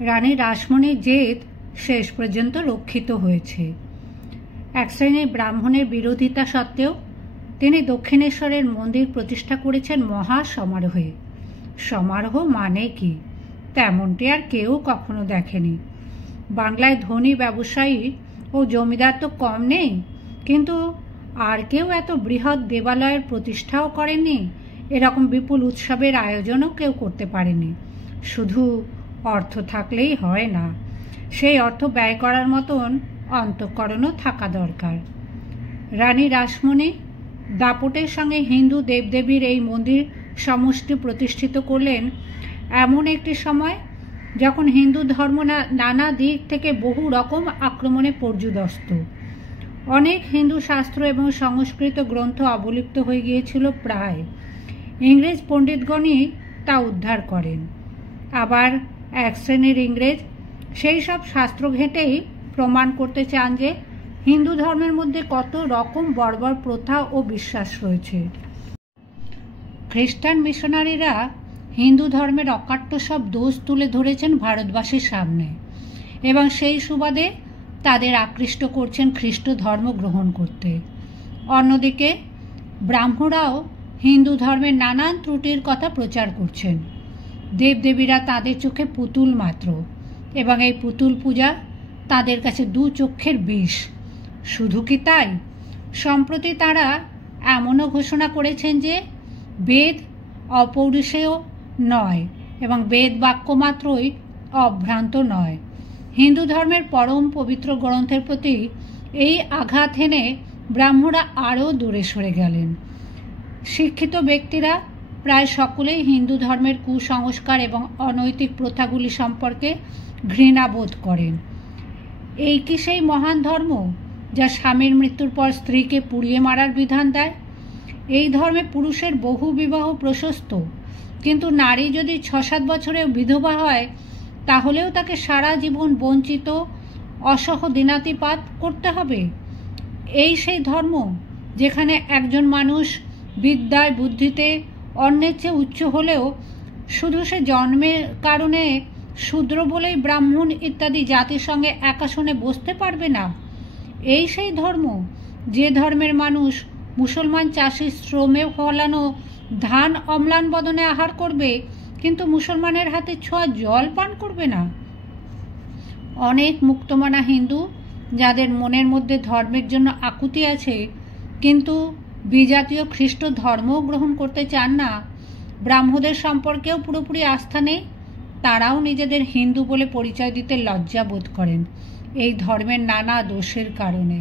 রানী রাসমণির জেদ শেষ পর্যন্ত রক্ষিত হয়েছে। এক শ্রেণীর ব্রাহ্মণের বিরোধিতা সত্ত্বেও তিনি দক্ষিণেশ্বরের মন্দির প্রতিষ্ঠা করেছেন মহা সমারোহে। সমারোহ মানে কি তেমনটি আর কেউ কখনো দেখেনি। বাংলায় ধনী ব্যবসায়ী ও জমিদার তো কম নেই, কিন্তু আর কেউ এত বৃহৎ দেবালয়ের প্রতিষ্ঠাও করেনি, এরকম বিপুল উৎসবের আয়োজনও কেউ করতে পারেনি। শুধু অর্থ থাকলেই হয় না, সেই অর্থ ব্যয় করার মতন অন্তঃকরণও থাকা দরকার। রানী রাসমণি দাপটের সঙ্গে হিন্দু দেবদেবীর এই মন্দির সমষ্টি প্রতিষ্ঠিত করলেন এমন একটি সময় যখন হিন্দু ধর্ম নানা দিক থেকে বহু রকম আক্রমণে পর্যুদস্ত। অনেক হিন্দু শাস্ত্র এবং সংস্কৃত গ্রন্থ অবলুপ্ত হয়ে গিয়েছিল প্রায়। ইংরেজ পণ্ডিতগণই তা উদ্ধার করেন। আবার এক শ্রেণীর ইংরেজ সেই সব শাস্ত্র ঘেঁটেই প্রমাণ করতে চান যে হিন্দু ধর্মের মধ্যে কত রকম বর্বর প্রথা ও বিশ্বাস রয়েছে। খ্রিস্টান মিশনারিরা হিন্দু ধর্মের অকাট্য সব দোষ তুলে ধরেছেন ভারতবাসীর সামনে এবং সেই সুবাদে তাদের আকৃষ্ট করছেন খ্রিস্ট ধর্ম গ্রহণ করতে। অন্যদিকে ব্রাহ্মণরাও হিন্দু ধর্মের নানান ত্রুটির কথা প্রচার করছেন। দেবদেবীরা তাদের চোখে পুতুল মাত্র এবং এই পুতুল পূজা তাদের কাছে দু চক্ষের বিষ। শুধু কি তাই, সম্প্রতি তারা এমনও ঘোষণা করেছেন যে বেদ অপৌরুষেয় নয় এবং বেদ বাক্য মাত্রই অভ্রান্ত নয়। হিন্দু ধর্মের পরম পবিত্র গ্রন্থের প্রতি এই আঘাত এনে ব্রাহ্মণরা আরও দূরে সরে গেলেন। শিক্ষিত ব্যক্তিরা প্রায় সকলেই হিন্দু ধর্মের কুসংস্কার এবং অনৈতিক প্রথাগুলি সম্পর্কে ঘৃণা বোধ করেন। এই কি সেই মহান ধর্ম যা স্বামীর মৃত্যুর পর স্ত্রীকে পুড়িয়ে মারার বিধান দেয়? এই ধর্মে পুরুষের বহু বিবাহ প্রশস্ত, কিন্তু নারী যদি 6-7 বছরেও বিধবা হয় তাহলেও তাকে সারা জীবন বঞ্চিত অসহ দিনাতিপাত করতে হবে। এই সেই ধর্ম যেখানে একজন মানুষ বিদ্যায় বুদ্ধিতে অন্যের চেয়ে উচ্চ হলেও শুধু সে জন্মের কারণে শূদ্র বলেই ব্রাহ্মণ ইত্যাদি জাতির সঙ্গে এক আসনে বসতে পারবে না। এই সেই ধর্ম যে ধর্মের মানুষ মুসলমান চাষির শ্রমে ফলানো ধান অম্লান বদনে আহার করবে, কিন্তু মুসলমানের হাতে ছোঁয়া জল পান করবে না। অনেক মুক্তমানা হিন্দু যাদের মনের মধ্যে ধর্মের জন্য আকুতি আছে কিন্তু বিজাতীয় খ্রিস্ট ধর্মও গ্রহণ করতে চান না, ব্রাহ্মদের সম্পর্কেও পুরোপুরি আস্থা নেই, তারাও নিজেদের হিন্দু বলে পরিচয় দিতে লজ্জা বোধ করেন এই ধর্মের নানা দোষের কারণে।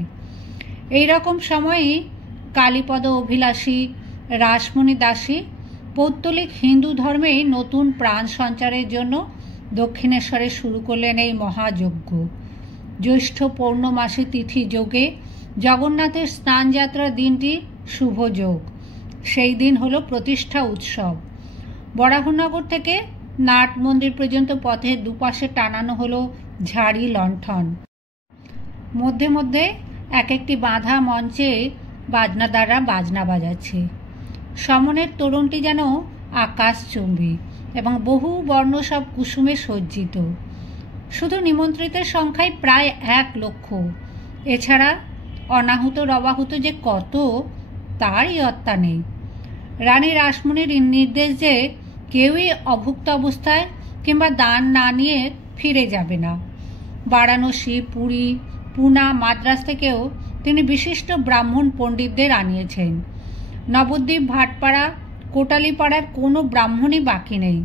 এই রকম সময়েই কালীপদ অভিলাষী রাসমণি দাসী পৌত্তলিক হিন্দু ধর্মেই নতুন প্রাণ সঞ্চারের জন্য দক্ষিণেশ্বরে শুরু করলেন এই মহাযজ্ঞ। জ্যৈষ্ঠ পৌর্ণমাসী তিথি যোগে জগন্নাথের স্নানযাত্রার দিনটি শুভ যোগ। সেই দিন হলো প্রতিষ্ঠা উৎসব। বরাহনগর থেকে নাট মন্দির পর্যন্ত পথের দুপাশে টানানো হলো ঝাড়ি লণ্ঠন। মধ্যে মধ্যে এক একটি বাঁধা মঞ্চে বাজনাদাররা বাজনা বাজাচ্ছে। সমনের তোরণটি যেন আকাশচুম্বী এবং বহু বর্ণ সব কুসুমে সজ্জিত। শুধু নিমন্ত্রিতের সংখ্যাই প্রায় 1 লক্ষ। এছাড়া অনাহুত রবাহুত যে কত তার ইয়ত্তা নেই। রানী রাসমণির নির্দেশ যে কেউই অভুক্ত অবস্থায় কিংবা দান না নিয়ে ফিরে যাবে না। বারাণসী, পুরী, পুনা, মাদ্রাজ থেকেও তিনি বিশিষ্ট ব্রাহ্মণ পণ্ডিতদের আনিয়েছেন। নবদ্বীপ, ভাটপাড়া, কোটালীপাড়ার কোনো ব্রাহ্মণই বাকি নেই।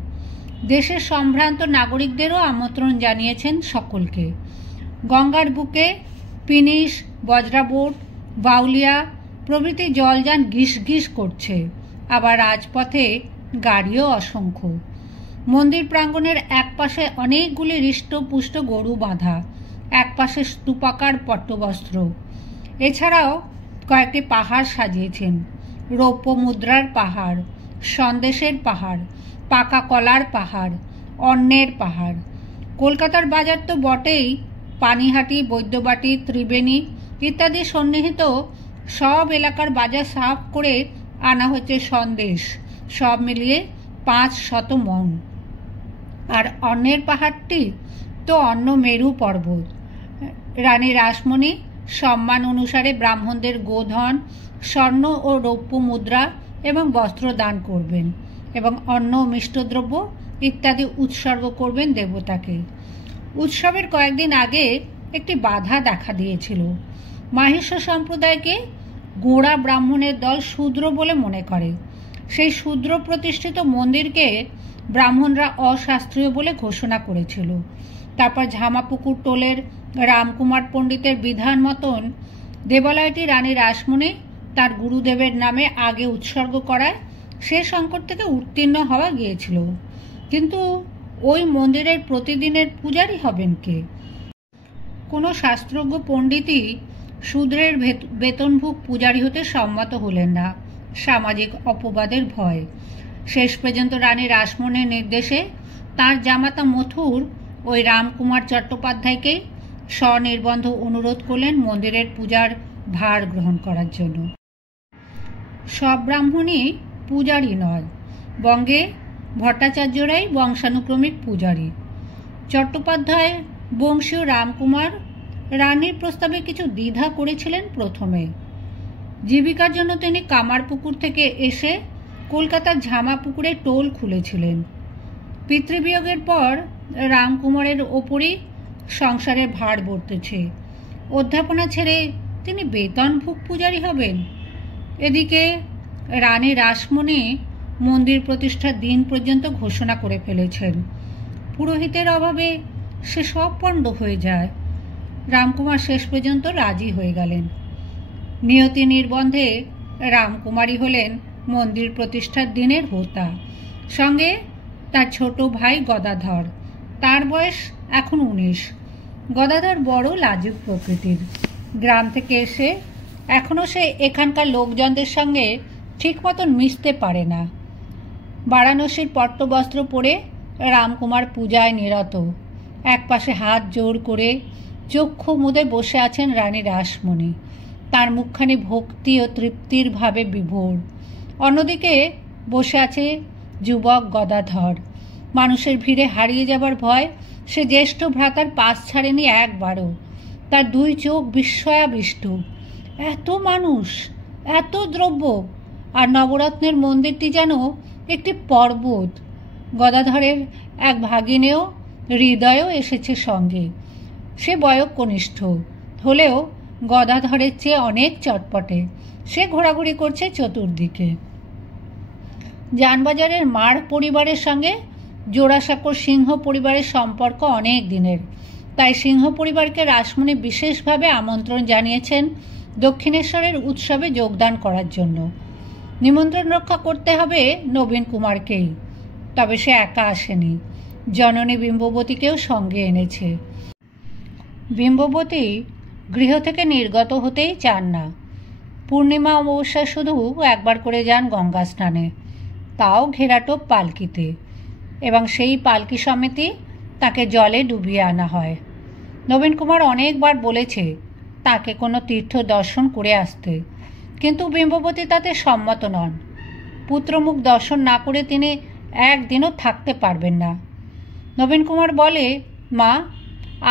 দেশের সম্ভ্রান্ত নাগরিকদেরও আমন্ত্রণ জানিয়েছেন সকলকে। গঙ্গার বুকে পিনিশ, বজ্রাবোট, বাউলিয়া প্রভৃতি জলযান গিস গিস করছে। আবার রাজপথে গাড়িও অসংখ্য। মন্দির প্রাঙ্গণের এক পাশে অনেকগুলি হৃষ্টপুষ্ট গরু বাঁধা, এক পাশে স্তূপাকার পট্টবস্ত্র। এছাড়াও কয়েকটি পাহাড় সাজিয়েছেন। রৌপ্য মুদ্রার পাহাড়, সন্দেশের পাহাড়, পাকা কলার পাহাড়, অন্নের পাহাড়। কলকাতার বাজার তো বটেই, পানিহাটি, বৈদ্যবাটি, ত্রিবেণী ইত্যাদি সন্নিহিত সব এলাকার বাজার সাফ করে আনা হচ্ছে সন্দেশ। সব মিলিয়ে 500 মণ। আর অন্যের পাহাড়টি তো অন্য মেরু পর্বত। রানী রাসমণি সম্মান অনুসারে ব্রাহ্মণদের গোধন, স্বর্ণ ও রৌপ্য মুদ্রা এবং বস্ত্র দান করবেন এবং অন্ন মিষ্টদ্রব্য ইত্যাদি উৎসর্গ করবেন দেবতাকে। উৎসবের কয়েকদিন আগে একটি বাধা দেখা দিয়েছিল। মাহিষ্য সম্প্রদায়কে গোঁড়া ব্রাহ্মণের দল শূদ্র বলে মনে করে। সেই শূদ্র প্রতিষ্ঠিত মন্দিরকে ব্রাহ্মণরা অশাস্ত্রীয় বলে ঘোষণা করেছিল। তারপর ঝামাপুকুর টোলের রামকুমার পণ্ডিতের বিধান মতন দেবালয়টি রানী রাসমণি তার গুরুদেবের নামে আগে উৎসর্গ করায় সে সংকট থেকে উত্তীর্ণ হওয়া গিয়েছিল। কিন্তু ওই মন্দিরের প্রতিদিনের পূজারী হবেন কে? কোনো শাস্ত্রজ্ঞ পণ্ডিতই শূদ্রের বেতনভোগ পূজারী হতে সম্মত হলেন না, সামাজিক অপবাদের ভয়। শেষ পর্যন্ত রানী রাসমণির নির্দেশে তার জামাতা মথুর ওই রামকুমার চট্টোপাধ্যায়কে স্বনির্বন্ধ অনুরোধ করলেন মন্দিরের পূজার ভার গ্রহণ করার জন্য। সব ব্রাহ্মণই পূজারী নয়, বঙ্গে ভট্টাচার্যরাই বংশানুক্রমিক পূজারী। চট্টোপাধ্যায় বংশীয় রামকুমার রানীর প্রস্তাবে কিছু দ্বিধা করেছিলেন প্রথমে। জীবিকার জন্য তিনি কামারপুকুর থেকে এসে কলকাতার ঝামাপুকুরে টোল খুলেছিলেন। পিতৃবিয়োগের পর রামকুমারের ওপরই সংসারের ভার বর্তেছে। অধ্যাপনা ছেড়ে তিনি বেতনভোগ পূজারী হবেন। এদিকে রানী রাসমণি মন্দির প্রতিষ্ঠার দিন পর্যন্ত ঘোষণা করে ফেলেছেন। পুরোহিতের অভাবে সে সব পণ্ড হয়ে যায়। রামকুমার শেষ পর্যন্ত রাজি হয়ে গেলেন। নিয়তি নির্বন্ধে রামকুমারী হলেন মন্দির প্রতিষ্ঠার দিনের হোতা, সঙ্গে তার ছোট ভাই গদাধর। তার বয়স এখন 19। গদাধর বড় লাজুক প্রকৃতির। গ্রাম থেকে এসে এখনও সে এখানকার লোকজনদের সঙ্গে ঠিক মতন মিশতে পারে না। বারাণসীর পট্টবস্ত্র পরে রামকুমার পূজায় নিরত। একপাশে হাত জোর করে চক্ষু মুদে বসে আছেন রানী রাসমণি। তার মুখখানি ভক্তি ও তৃপ্তির ভাবে বিভোর। অন্যদিকে বসে আছে যুবক গদাধর। মানুষের ভিড়ে হারিয়ে যাবার ভয় সে জ্যেষ্ঠ ভ্রাতার পাশ ছাড়েনি একবারও। তার দুই চোখ বিস্ময়াবিষ্ট। এত মানুষ, এত দ্রব্য, আর নবরত্নের মন্দিরটি যেন একটি পর্বত। গদাধরের এক ভাগিনেও হৃদয়ও এসেছে সঙ্গে। সে বয়ঃকনিষ্ঠ হলেও গদাধরের চেয়ে অনেক চটপটে। সে ঘোরাঘুরি করছে চতুর্দিকে। জানবাজারের মার পরিবারের সঙ্গে জোড়াসাঁকোর সিংহ পরিবারের সম্পর্ক অনেক দিনের। তাই সিংহ পরিবারকে রাসমণি বিশেষভাবে আমন্ত্রণ জানিয়েছেন দক্ষিণেশ্বরের উৎসবে যোগদান করার জন্য। নিমন্ত্রণ রক্ষা করতে হবে নবীন কুমারকেই। তবে সে একা আসেনি, জননী বিম্ববতীকেও সঙ্গে এনেছে। বিম্ববতী গৃহ থেকে নির্গত হতেই চান না। পূর্ণিমা অমাবস্যা শুধু একবার করে যান গঙ্গা স্নানে, তাও ঘেরাটোপ পালকিতে, এবং সেই পালকি সমেতই তাকে জলে ডুবিয়ে আনা হয়। নবীন কুমার অনেকবার বলেছে তাকে কোনো তীর্থ দর্শন করে আসতে, কিন্তু বিম্ববতী তাতে সম্মত নন। পুত্রমুখ দর্শন না করে তিনি একদিনও থাকতে পারবেন না। নবীন কুমার বলে, মা,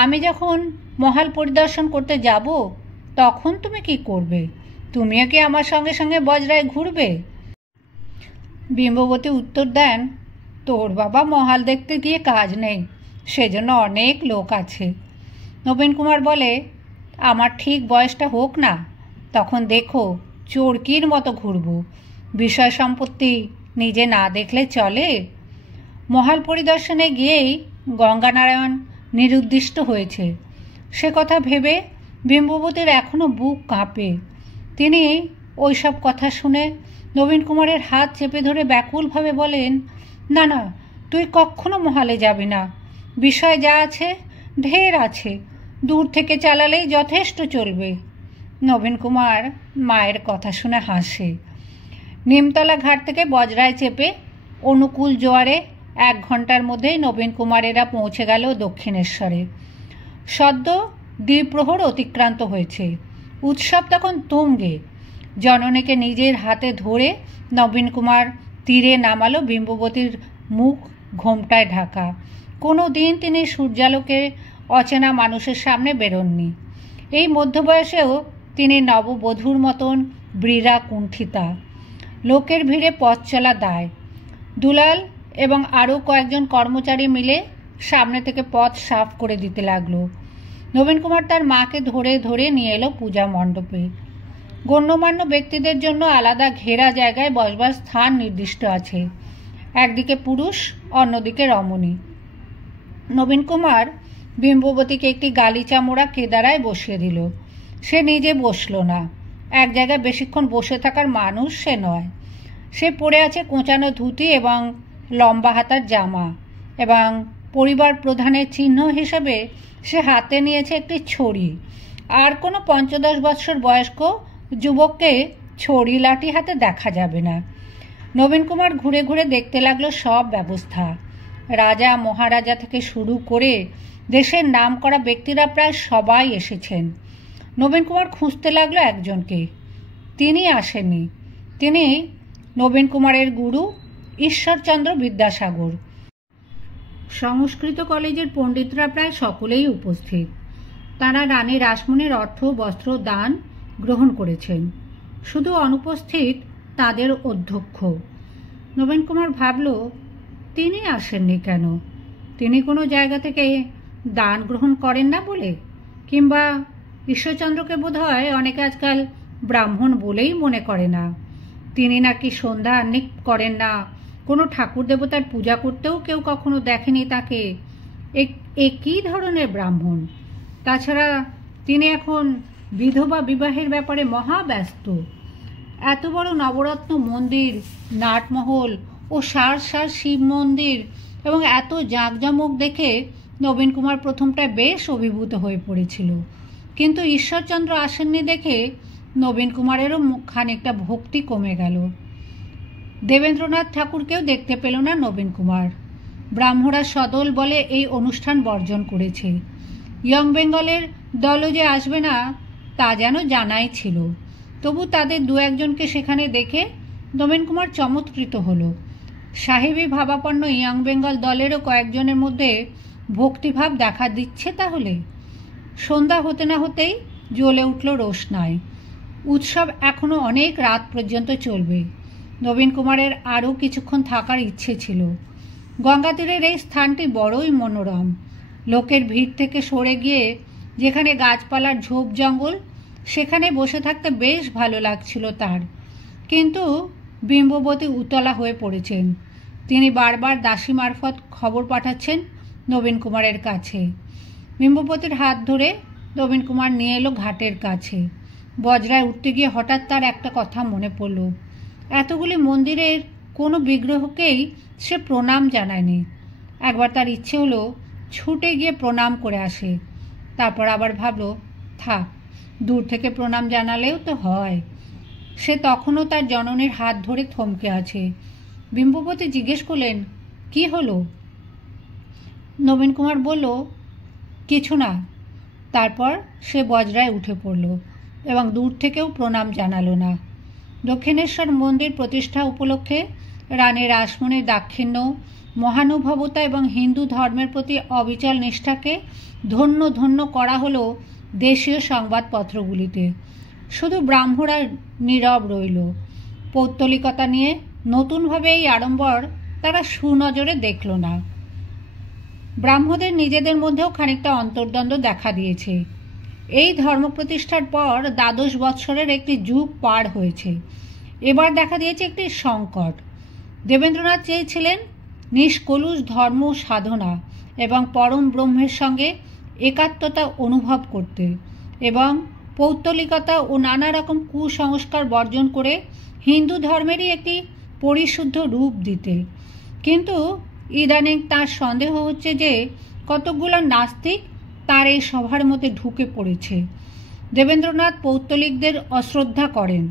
আমি যখন মহাল পরিদর্শন করতে যাব তখন তুমি কি করবে? তুমিও কি আমার সঙ্গে সঙ্গে বজরায় ঘুরবে? বিম্ববতী উত্তর দেন, তোর বাবা মহাল দেখতে গিয়ে কাজ নেই, সেজন্য অনেক লোক আছে। নবীন কুমার বলে, আমার ঠিক বয়সটা হোক না, তখন দেখো চোরকির মতো ঘুরব। বিষয় সম্পত্তি নিজে না দেখলে চলে? মহাল পরিদর্শনে গিয়েই গঙ্গানারায়ণ নিরুদ্দিষ্ট হয়েছে। সে কথা ভেবে বিম্ববতীর এখনও বুক কাঁপে। তিনি ওই সব কথা শুনে নবীন কুমারের হাত চেপে ধরে ব্যাকুলভাবে বলেন, না না, তুই কখনো মহালে যাবি না। বিষয় যা আছে ঢের আছে, দূর থেকে চালালেই যথেষ্ট চলবে। নবীন কুমার মায়ের কথা শুনে হাসে। নিমতলা ঘাট থেকে বজরায় চেপে অনুকূল জোয়ারে 1 ঘন্টার মধ্যেই নবীন কুমারেরা পৌঁছে গেল দক্ষিণেশ্বরে। সদ্য দ্বিপ্রহর অতিক্রান্ত হয়েছে। উৎসব তখন তুঙ্গে। জননীকে নিজের হাতে ধরে নবীন কুমার তীরে নামালো বিম্ববতীর মুখ ঘোমটায় ঢাকা। কোনো দিন তিনি সূর্যালোকে অচেনা মানুষের সামনে বেরোননি। এই মধ্যবয়সেও তিনি নববধূর মতন ব্রীড়া কুণ্ঠিতা। লোকের ভিড়ে পথ চলা দায়। দুলাল এবং আরও কয়েকজন কর্মচারী মিলে সামনে থেকে পথ সাফ করে দিতে লাগলো। নবীন কুমার তার মাকে ধরে ধরে নিয়ে এলো পূজা মণ্ডপে। গণ্যমান্য ব্যক্তিদের জন্য আলাদা ঘেরা জায়গায় বসবার স্থান নির্দিষ্ট আছে। একদিকে পুরুষ, অন্যদিকে রমণী। নবীন কুমার বিম্ববতীকে একটি গালিচা মোড়া কেদারায় বসিয়ে দিল। সে নিজে বসল না। এক জায়গায় বেশিক্ষণ বসে থাকার মানুষ সে নয়। সে পরে আছে কোঁচানো ধুতি এবং লম্বা হাতার জামা, এবং পরিবার প্রধানের চিহ্ন হিসেবে সে হাতে নিয়েছে একটি ছড়ি। আর কোনো ৫-১০ বৎসর বয়স্ক যুবককে ছড়ি লাঠি হাতে দেখা যাবে না। নবীন কুমার ঘুরে ঘুরে দেখতে লাগলো সব ব্যবস্থা। রাজা মহারাজা থেকে শুরু করে দেশের নামকরা ব্যক্তিরা প্রায় সবাই এসেছেন। নবীন কুমার খুঁজতে লাগলো একজনকে। তিনি আসেননি। তিনি নবীন কুমারের গুরু ঈশ্বরচন্দ্র বিদ্যাসাগর। সংস্কৃত কলেজের পণ্ডিতরা প্রায় সকলেই উপস্থিত। তারা রানী রাসমণির অর্থ বস্ত্র দান গ্রহণ করেছেন। শুধু অনুপস্থিত তাদের অধ্যক্ষ। নবীন কুমার ভাবল, তিনি আসেননি কেন? তিনি কোনো জায়গা থেকে দান গ্রহণ করেন না বলে, কিংবা ঈশ্বরচন্দ্রকে বোধ হয় অনেকে আজকাল ব্রাহ্মণ বলেই মনে করে না। তিনি নাকি সন্ধ্যা আহ্নিক করেন না, কোনো ঠাকুর দেবতার পূজা করতেও কেউ কখনো দেখেনি তাকে। এ কী ধরনের ব্রাহ্মণ? তাছাড়া তিনি এখন বিধবা বিবাহের ব্যাপারে মহাব্যস্ত। এত বড় নবরত্ন মন্দির, নাটমহল ও সার সার শিব মন্দির এবং এত জাঁকজমক দেখে নবীন কুমার প্রথমটায় বেশ অভিভূত হয়ে পড়েছিল। কিন্তু ঈশ্বরচন্দ্র আসেননি দেখে নবীন কুমারেরও খানিকটা ভক্তি কমে গেল। দেবেন্দ্রনাথ ঠাকুরকেও দেখতে পেল না নবীন কুমার। ব্রাহ্মণরা সদল বলে এই অনুষ্ঠান বর্জন করেছে। ইয়ং বেঙ্গলের দলও যে আসবে না তা যেন জানাই ছিল। তবু তাদের দু একজনকে সেখানে দেখে নবীন কুমার চমৎকৃত হলো। সাহেবী ভাবাপন্ন ইয়ং বেঙ্গল দলেরও কয়েকজনের মধ্যে ভক্তিভাব দেখা দিচ্ছে। তাহলে সন্ধ্যা হতে না হতেই জ্বলে উঠল রোশনাই। উৎসব এখনো অনেক রাত পর্যন্ত চলবে। নবীন কুমারের আরও কিছুক্ষণ থাকার ইচ্ছে ছিল। গঙ্গা তীরের এই স্থানটি বড়ই মনোরম। লোকের ভিড় থেকে সরে গিয়ে যেখানে গাছপালার ঝোপ জঙ্গল, সেখানে বসে থাকতে বেশ ভালো লাগছিল তার। কিন্তু বিম্ববতী উতলা হয়ে পড়েছেন। তিনি বারবার দাসী মারফত খবর পাঠাচ্ছেন নবীন কুমারের কাছে। বিম্ববতীর হাত ধরে নবীন কুমার নিয়ে এলো ঘাটের কাছে। বজরায় উঠতে গিয়ে হঠাৎ তার একটা কথা মনে পড়ল। এতগুলি মন্দিরের কোনো বিগ্রহকেই সে প্রণাম জানায়নি। একবার তার ইচ্ছে হলো ছুটে গিয়ে প্রণাম করে আসে। তারপর আবার ভাবল, থাক, দূর থেকে প্রণাম জানালেও তো হয়। সে তখনও তার জননীর হাত ধরে থমকে আছে। বিম্ববতী জিজ্ঞেস করলেন, কি হলো? নবীন কুমার বলল, কিছু না। তারপর সে বজরায় উঠে পড়ল এবং দূর থেকেও প্রণাম জানালো না। দক্ষিণেশ্বর মন্দির প্রতিষ্ঠা উপলক্ষে রানী রাসমণির দাক্ষিণ্য, মহানুভবতা এবং হিন্দু ধর্মের প্রতি অবিচল নিষ্ঠাকে ধন্য ধন্য করা হলো দেশীয় সংবাদপত্রগুলিতে। শুধু ব্রাহ্মণরা নীরব রইল। পৌত্তলিকতা নিয়ে নতুনভাবে এই আড়ম্বর তারা সুনজরে দেখল না। ব্রাহ্মদের নিজেদের মধ্যেও খানিকটা অন্তর্দ্বন্দ্ব দেখা দিয়েছে। এই ধর্ম প্রতিষ্ঠার পর ১২ বৎসরের একটি যুগ পার হয়েছে। এবার দেখা দিয়েছে একটি সংকট। দেবেন্দ্রনাথ চেয়েছিলেন নিষ্কলুষ ধর্ম সাধনা এবং পরম ব্রহ্মের সঙ্গে একাত্মতা অনুভব করতে, এবং পৌত্তলিকতা ও নানা রকম কুসংস্কার বর্জন করে হিন্দু ধর্মেরই একটি পরিশুদ্ধ রূপ দিতে। কিন্তু ইদানিং তার সন্দেহ হচ্ছে যে কতকগুলো নাস্তিক তার এই সভার মধ্যে ঢুকে পড়েছে। দেবেন্দ্রনাথ পৌত্তলিকদের অশ্রদ্ধা করেন,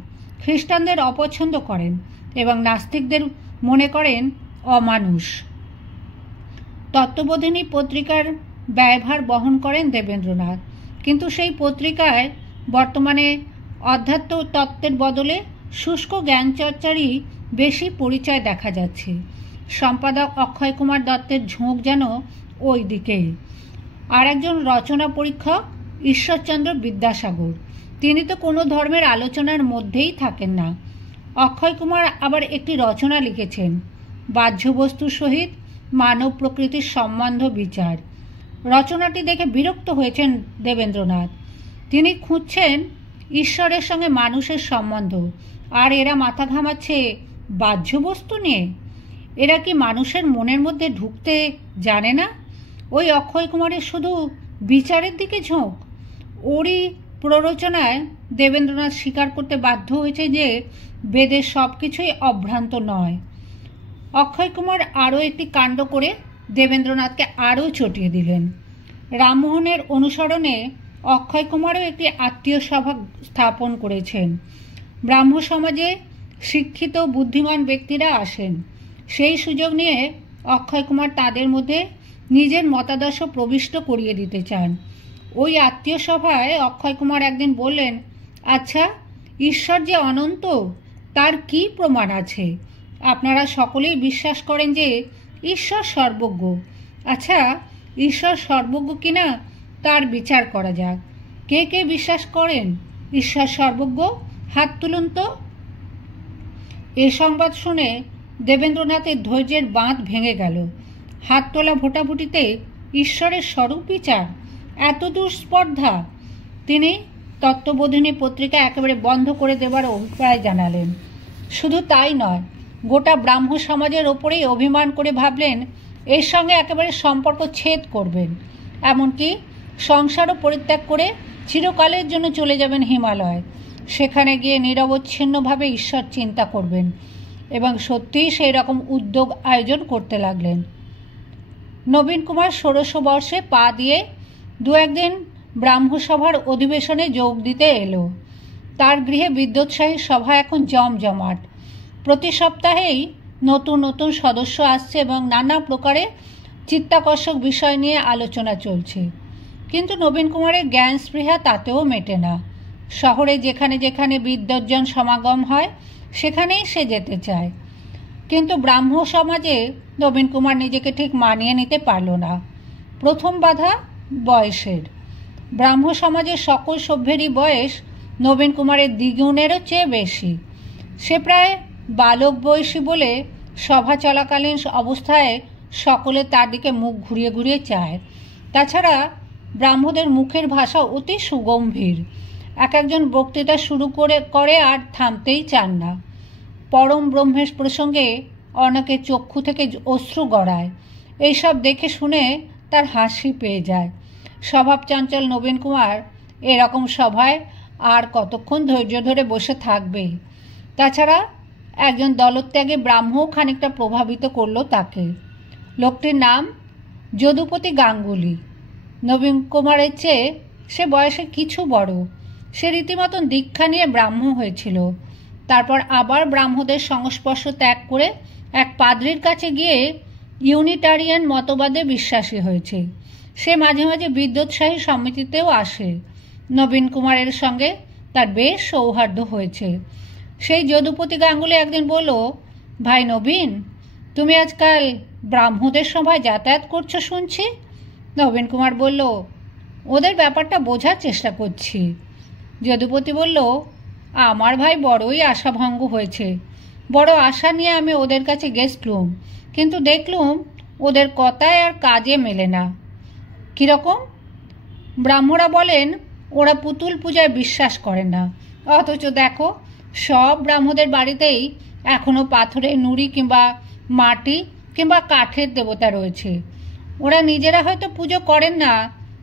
খ্রিস্টানদের অপছন্দ করেন এবং নাস্তিকদের মনে করেন অমানুষ। তত্ত্ববোধিনী পত্রিকার ব্যয়ভার বহন করেন দেবেন্দ্রনাথ, কিন্তু সেই পত্রিকায় বর্তমানে অধ্যাত্ম তত্ত্বের বদলে শুষ্ক জ্ঞানচর্চারই বেশি পরিচয় দেখা যাচ্ছে। সম্পাদক অক্ষয় কুমার দত্তের ঝোঁক যেন ওই দিকেই। আর একজন রচনা পরীক্ষক ঈশ্বরচন্দ্র বিদ্যাসাগর, তিনি তো কোনো ধর্মের আলোচনার মধ্যেই থাকেন না। অক্ষয় কুমার আবার একটি রচনা লিখেছেন, বাহ্যবস্তুর সহিত মানব প্রকৃতির সম্বন্ধ বিচার। রচনাটি দেখে বিরক্ত হয়েছেন দেবেন্দ্রনাথ। তিনি খুঁজছেন ঈশ্বরের সঙ্গে মানুষের সম্বন্ধ, আর এরা মাথা ঘামাচ্ছে বাহ্যবস্তু নিয়ে। এরা কি মানুষের মনের মধ্যে ঢুকতে জানে না? ওই অক্ষয় কুমারের শুধু বিচারের দিকে ঝোঁক। ওরই প্ররোচনায় দেবেন্দ্রনাথ স্বীকার করতে বাধ্য হয়েছে যে বেদের সব কিছুই অভ্রান্ত নয়। অক্ষয় কুমার আরও একটি কাণ্ড করে দেবেন্দ্রনাথকে আরও চটিয়ে দিলেন। রামমোহনের অনুসরণে অক্ষয় কুমারও একটি আত্মীয় সভা স্থাপন করেছেন। ব্রাহ্ম সমাজে শিক্ষিত বুদ্ধিমান ব্যক্তিরা আসেন। সেই সুযোগ নিয়ে অক্ষয় কুমার তাদের মধ্যে নিজের মতাদর্শ প্রবিষ্ট করিয়ে দিতে চান। ওই আত্মীয় সভায় অক্ষয় কুমার একদিন বললেন, আচ্ছা, ঈশ্বর যে অনন্ত তার কি প্রমাণ আছে? আপনারা সকলেই বিশ্বাস করেন যে ঈশ্বর সর্বজ্ঞ। আচ্ছা, ঈশ্বর সর্বজ্ঞ কিনা তার বিচার করা যাক। কে কে বিশ্বাস করেন ঈশ্বর সর্বজ্ঞ? হাত তুলুন তো। এ সংবাদ শুনে দেবেন্দ্রনাথের ধৈর্যের বাঁধ ভেঙে গেল। হাত তোলা ভোটাভুটিতে ঈশ্বরের স্বরূপ বিচার, এত দূর স্পর্ধা! তিনি তত্ত্ববোধিনী পত্রিকা একেবারে বন্ধ করে দেবার অভিপ্রায় জানালেন। শুধু তাই নয়, গোটা ব্রাহ্ম সমাজের ওপরেই অভিমান করে ভাবলেন এর সঙ্গে একেবারে সম্পর্ক ছেদ করবেন। এমনকি সংসারও পরিত্যাগ করে চিরকালের জন্য চলে যাবেন হিমালয়। সেখানে গিয়ে নিরবচ্ছিন্নভাবে ঈশ্বর চিন্তা করবেন এবং সত্যিই সেই রকম উদ্যোগ আয়োজন করতে লাগলেন। নবীন কুমার ষোড়শ বর্ষে পা দিয়ে দু একদিন ব্রাহ্মসভার অধিবেশনে যোগ দিতে এলো। তার গৃহে বিদ্যোৎসাহী সভা এখন জমজমাট। প্রতি সপ্তাহেই নতুন নতুন সদস্য আসছে এবং নানা প্রকারে চিত্তাকর্ষক বিষয় নিয়ে আলোচনা চলছে। কিন্তু নবীন কুমারের জ্ঞান স্পৃহা তাতেও মেটে না। শহরে যেখানে যেখানে বিদ্বজ্জন সমাগম হয় সেখানেই সে যেতে চায়। কিন্তু ব্রাহ্ম সমাজে নবীন কুমার নিজেকে ঠিক মানিয়ে নিতে পারল না। প্রথম বাধা বয়সের। ব্রাহ্ম সমাজের সকল সভ্যেরই বয়স নবীন কুমারের দ্বিগুণেরও চেয়ে বেশি। সে প্রায় বালক বয়সী বলে সভা চলাকালীন অবস্থায় সকলে তার দিকে মুখ ঘুরিয়ে ঘুরিয়ে চায়। তাছাড়া ব্রাহ্মদের মুখের ভাষা অতি সুগম্ভীর। এক একজন বক্তৃতা শুরু করে আর থামতেই চান না। পরম ব্রহ্মের প্রসঙ্গে অনেকে চক্ষু থেকে অশ্রু গড়ায়। এইসব দেখে শুনে তার হাসি পেয়ে যায়। স্বভাব চঞ্চল নবীন কুমার এরকম সভায় আর কতক্ষণ ধৈর্য ধরে বসে থাকবে? তাছাড়া একজন দলত্যাগী ব্রাহ্মও খানিকটা প্রভাবিত করল তাকে। লোকটির নাম যদুপতি গাঙ্গুলি। নবীন কুমারের চেয়ে সে বয়সে কিছু বড়। সে রীতিমতন দীক্ষা নিয়ে ব্রাহ্ম হয়েছিল। তারপর আবার ব্রাহ্মদের সংস্পর্শ ত্যাগ করে এক পাদ্রির কাছে গিয়ে ইউনিটারিয়ান মতবাদে বিশ্বাসী হয়েছে। সে মাঝে মাঝে বিদ্যোৎসাহী সমিতিতেও আসে। নবীন কুমারের সঙ্গে তার বেশ সৌহার্দ্য হয়েছে। সেই যদুপতি গাঙ্গুলি একদিন বলল, ভাই নবীন, তুমি আজকাল ব্রাহ্মদের সভায় যাতায়াত করছো শুনছি। নবীন কুমার বলল, ওদের ব্যাপারটা বোঝার চেষ্টা করছি। যদুপতি বলল, আমার ভাই বড়ই আশাভঙ্গ হয়েছে। বড় আশা নিয়ে আমি ওদের কাছে গেছলুম, কিন্তু দেখলুম ওদের কথায় আর কাজে মেলে না। কীরকম? ব্রাহ্মরা বলেন ওরা পুতুল পূজায় বিশ্বাস করে না, অথচ দেখো সব ব্রাহ্মদের বাড়িতেই এখনও পাথরের নুড়ি কিংবা মাটি কিংবা কাঠের দেবতা রয়েছে। ওরা নিজেরা হয়তো পুজো করেন না,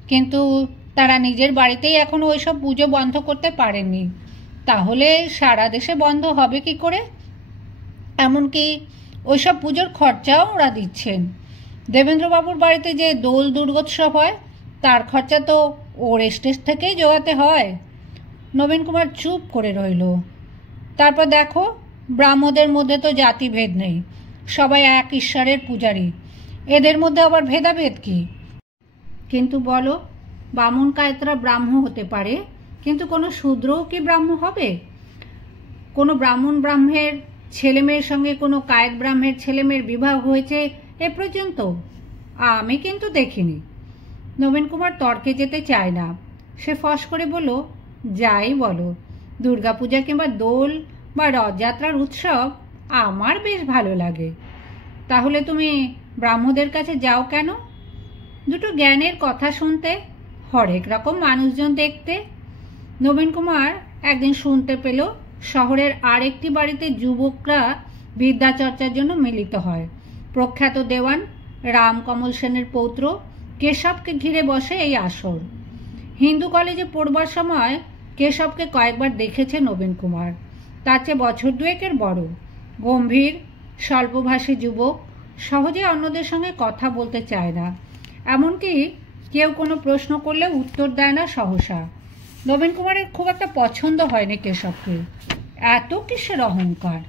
কিন্তু তারা নিজের বাড়িতেই এখনও ওইসব পুজো বন্ধ করতে পারেননি। তাহলে সারা দেশে বন্ধ হবে কি করে? এমনকি ওইসব পুজোর খরচাও ওরা দিচ্ছেন। দেবেন্দ্রবাবুর বাড়িতে যে দোল দুর্গোৎসব হয় তার খরচা তো ওর স্টেজ থেকেই জোগাতে হয়। নবীন কুমার চুপ করে রইল। তারপর দেখো, ব্রাহ্মদের মধ্যে তো জাতিভেদ নেই, সবাই এক ঈশ্বরের পূজারী। এদের মধ্যে আবার ভেদাভেদ কি? কিন্তু বলো, বামুন কায়তরা ব্রাহ্ম হতে পারে, কিন্তু কোনো শূদ্রও কি ব্রাহ্ম হবে? কোনো ব্রাহ্মণের ছেলেমেয়ের সঙ্গে কোনো কায়েত ব্রাহ্মের ছেলেমেয়ের বিবাহ হয়েছে এ পর্যন্ত? আমি কিন্তু দেখিনি। নবীন কুমার তর্কে যেতে চায় না। সে ফস করে বলল, যাই বলো, দুর্গাপূজা কিংবা দোল বা রথযাত্রার উৎসব আমার বেশ ভালো লাগে। তাহলে তুমি ব্রাহ্মদের কাছে যাও কেন? দুটো জ্ঞানের কথা শুনতে, হরেক রকম মানুষজন দেখতে। নবীন কুমার একদিন শুনতে পেল শহরের আরেকটি বাড়িতে যুবকরা বিদ্যাচর্চার জন্য মিলিত হয়। প্রখ্যাত দেওয়ান রামকমল সেনের পৌত্র কেশবকে ঘিরে বসে এই আসর। হিন্দু কলেজে পড়বার সময় কেশবকে কয়েকবার দেখেছে নবীন কুমার। তার চেয়ে বছর দুয়েকের বড়, গম্ভীর, স্বল্পভাষী যুবক, সহজে অন্যদের সঙ্গে কথা বলতে চায় না। এমনকি কেউ কোনো প্রশ্ন করলে উত্তর দেয় না সহসা। নবীন কুমারের খুব একটা পছন্দ হয়নি কেশবকে। এত কিসের অহংকার!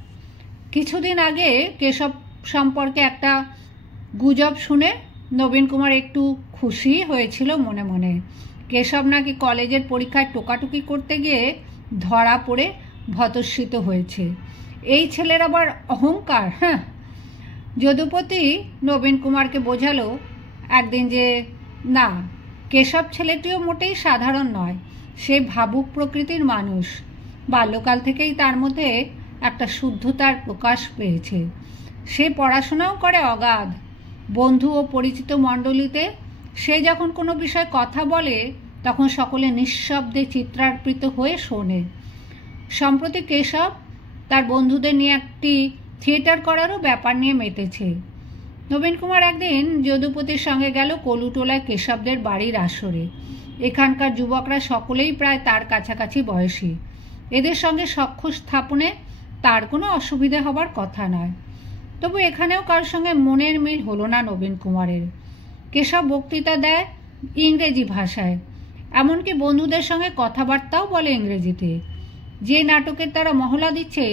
কিছুদিন আগে কেশব সম্পর্কে একটা গুজব শুনে নবীন কুমার একটু খুশি হয়েছিল মনে মনে। কেশব নাকি কলেজের পরীক্ষায় টোকাটুকি করতে গিয়ে ধরা পড়ে ভতস্মিত হয়েছে। এই ছেলের আবার অহংকার! হ্যাঁ। যদুপতি নবীন কুমারকে বোঝালো একদিন যে না, কেশব ছেলেটিও মোটেই সাধারণ নয়। সে ভাবুক প্রকৃতির মানুষ। বাল্যকাল থেকেই তার মধ্যে একটা শুদ্ধতার প্রকাশ পেয়েছে। সে পড়াশোনাও করে অগাধ। বন্ধু ও পরিচিত মণ্ডলীতে সে যখন কোনো বিষয়ে কথা বলে তখন সকলে নিঃশব্দে চিত্রার্পিত হয়ে শোনে। সম্প্রতি কেশব তার বন্ধুদের নিয়ে একটি থিয়েটার করারও ব্যাপার নিয়ে মেতেছে। নবীন কুমার একদিন যদুপতির সঙ্গে গেল কলুটোলায় কেশবদের বাড়ির আসরে। এখানকার যুবকরা সকলেই প্রায় তার কাছাকাছি বয়সী। এদের সঙ্গে সখ্য স্থাপনে তার কোনো অসুবিধে হবার কথা নয়। তবু এখানেও কার সঙ্গে মনের মিল হলো না নবীন কুমারের। কেশব বক্তৃতা দেয় ইংরেজি ভাষায়, এমনকি বন্ধুদের সঙ্গে কথাবার্তাও বলে ইংরেজিতে। যে নাটকের তারা মহলা দিচ্ছে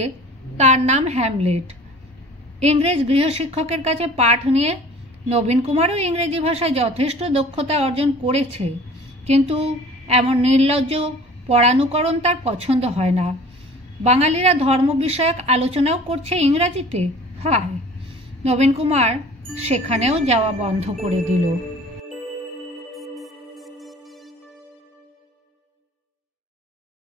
তার নাম হ্যামলেট। ইংরেজ গৃহশিক্ষকের কাছে পাঠ নিয়ে নবীন কুমারও ইংরেজি ভাষায় যথেষ্ট দক্ষতা অর্জন করেছে, কিন্তু এমন নির্লজ্জ পড়ানুকরণ তার পছন্দ হয় না। বাঙালিরা ধর্ম বিষয়ক আলোচনাও করছে ইংরাজিতে। হায়! নবীন কুমার সেখানেও যাওয়া বন্ধ করে দিল।